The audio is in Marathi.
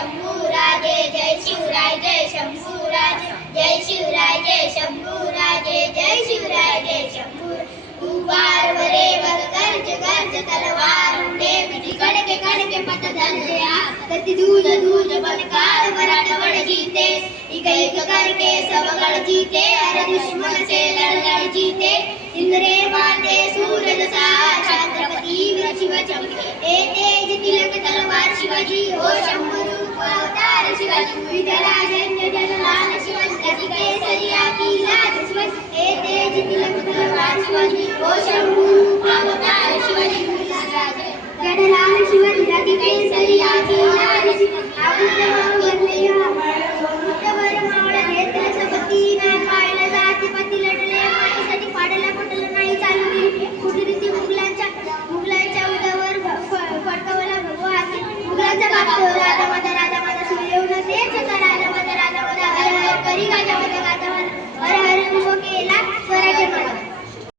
शंभूराजे जय शिवराय जय शंभूराजे जय शिवराय जय शंभूराजे जय शिवराय जय शंभू उबार वरे वर गर्ज गर्ज तलवार उडे बिजली कड़के कड़के पत धरते आ करती दूज दूज बनकार वराट वड़ जीते एक एक करके सब गढ़ जीते अरे दुश्मन से लड़ लड़ जीते इंद्रे बाटे सूरज सा छत्रपति वीर शिव चमके ए तेज तिलक तलवार शिवाजी हो शंभू रूप अवतार शिवाजी विठ्ठलाजन्य जनलाल शिवाजी केसरिया की लाज शिवाजी ए तेज तिलक तलवार शिवाजी हो शंभू रूप अवतार शिवाजी जनलाल शिवाजी राधी केसरिया की लाज आदित्य वरवरलिया बुद्धवर मावळ नेत्र सबती ना पाळला जाती पती लढले मातीसाठी पाडला पटल नाही चालू गेली कुठेतरी मुघलांच्या उदावर फडकवला भगवा हाती मुघलांचा बाप राजा माझा सूर्यवना तेच राजा माझा हर हर करी गाजा माझा हर हर केला स्वराज्य